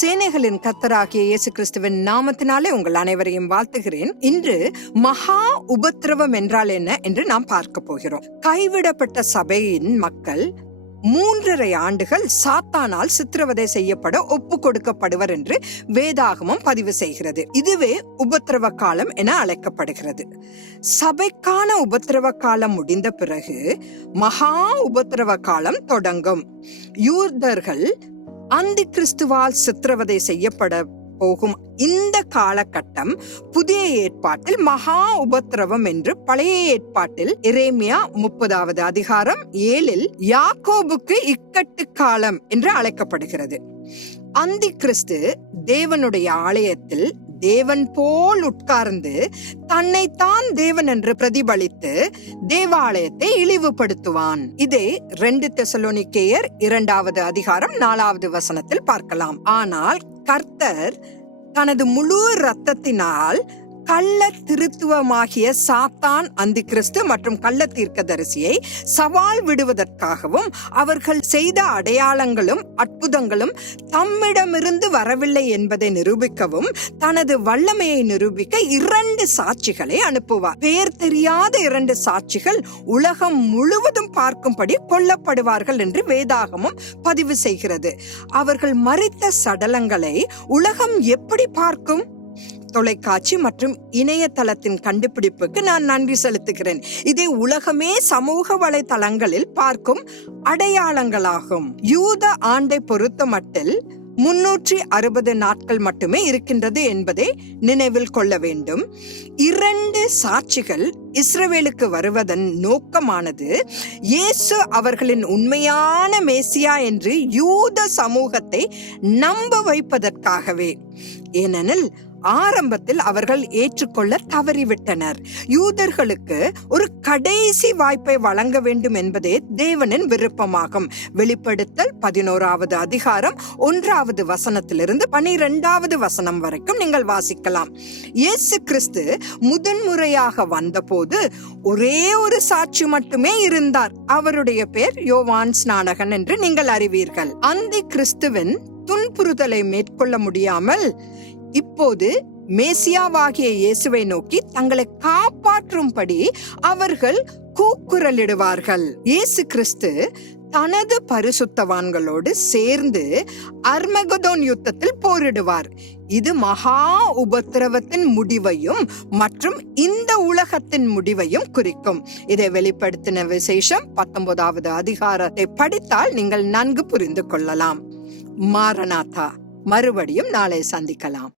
சேனைகளின் கத்தராகிய இயேசு கிறிஸ்துவின் நாமத்தினாலே உங்கள் அனைவரையும் வாழ்த்துகிறேன். இன்று மகா உபத்திரவம் என்றால் என்ன என்று நாம் பார்க்க போகிறோம். கைவிடப்பட்ட சபையின் மக்கள் மூன்றரை ஆண்டுகள் சாத்தானால் சித்திரவதை செய்யப்பட ஒப்பு கொடுக்கப்படுவர் என்று வேதாகமம் பதிவு செய்கிறது. இதுவே உபத்திரவ காலம் என அழைக்கப்படுகிறது. சபைக்கான உபத்திரவ காலம் முடிந்த பிறகு மகா உபத்திரவ காலம் தொடங்கும். யூதர்கள் அந்தி கிறிஸ்துவால் சித்திரவதை செய்யப்பட போகும் இந்த காலகட்டம் புதிய ஏற்பாட்டில் மகா உபத்திரவம் என்று பழைய ஏற்பாட்டில் இரேமியா முப்பதாவது அதிகாரம் ஏழில் யாக்கோபுக்கு இக்கட்டு காலம் என்று அழைக்கப்படுகிறது. அந்தி கிறிஸ்து தேவனுடைய ஆலயத்தில் தேவன் போல் உட்கார்ந்து தன்னைத்தான் தேவன் என்று பிரதிபலித்து தேவாலயத்தை இழிவுபடுத்துவான். இதே ரெண்டு தெசலோனிக்கேயர் இரண்டாவது அதிகாரம் நாலாவது வசனத்தில் பார்க்கலாம். ஆனால் கர்த்தர் தனது முழு ரத்தத்தினால் கள்ள திருத்துவமாகிய சாத்தான் அந்தி கிறிஸ்து மற்றும் கள்ள தீர்க்கதரிசியை சவால் விடுவதற்காகவும் அவர்கள் செய்த அடையாளங்களும் அற்புதங்களும் தம்மிடமிருந்து வரவில்லை என்பதை நிரூபிக்கவும் தனது வல்லமையை நிரூபிக்க இரண்டு சாட்சிகளை அனுப்புவார். பெயர் தெரியாத இரண்டு சாட்சிகள் உலகம் முழுவதும் பார்க்கும்படி கொல்லப்படுவார்கள் என்று வேதாகமும் பதிவு செய்கிறது. அவர்கள் மறித்த சடலங்களை உலகம் எப்படி பார்க்கும்? தொலைக்காட்சி மற்றும் இணையதளத்தின் கண்டுபிடிப்புக்கு நான் நன்றி செலுத்துகிறேன். இதை உலகமே சமூக வலைதளங்களில் பார்க்கும் அடையாளங்களாகும். யூத ஆண்டை பொறுத்த மட்டில் முன்னூற்றி அறுபது நாட்கள் மட்டுமே இருக்கின்றது என்பதை நினைவில் கொள்ள வேண்டும். இரண்டு சாட்சிகள் இஸ்ரவேலுக்கு வருவதன் நோக்கமானது இயேசு அவர்களின் உண்மையான மேசியா என்று யூத சமூகத்தை நம்ப வைப்பதற்காகவே. ஏனெனில் ஆரம்பத்தில் அவர்கள் ஏற்றுக்கொள்ள தவறிவிட்டனர். யூதர்களுக்கு ஒரு கடைசி வாய்ப்பை வழங்க வேண்டும் என்பதே தேவனின் விருப்பமாகும். வெளிப்படுத்தல் பதினோராவது அதிகாரம் ஒன்றாவது வசனத்திலிருந்து பனிரெண்டாவது வசனம் வரைக்கும் நீங்கள் வாசிக்கலாம். இயேசு கிறிஸ்து முதன்முறையாக வந்தபோது ஒரே ஒரு சாட்சி மட்டுமே இருந்தார். அவருடைய பேர் யோவான் ஸ்நானகன் என்று நீங்கள் அறிவீர்கள். அந்த கிறிஸ்துவின் துன்புறுதலை மேற்கொள்ள முடியாமல் இப்போது மேசியாவாகிய இயேசுவை நோக்கி தங்களை காப்பாற்றும்படி அவர்கள் கூக்குரலிடுவார்கள். இயேசு கிறிஸ்து தனது பரிசுத்தவான்களோடு சேர்ந்து அர்மகதோன் யுத்தத்தில் போரிடுவார். இது மகா உபத்திரவத்தின் முடிவையும் மற்றும் இந்த உலகத்தின் முடிவையும் குறிக்கும். இதை வெளிப்படுத்தின விசேஷம் பத்தொன்பதாவது அதிகாரத்தை படித்தால் நீங்கள் நன்கு புரிந்து கொள்ளலாம். மாரநாதா மறுபடியும் நாளை சந்திக்கலாம்.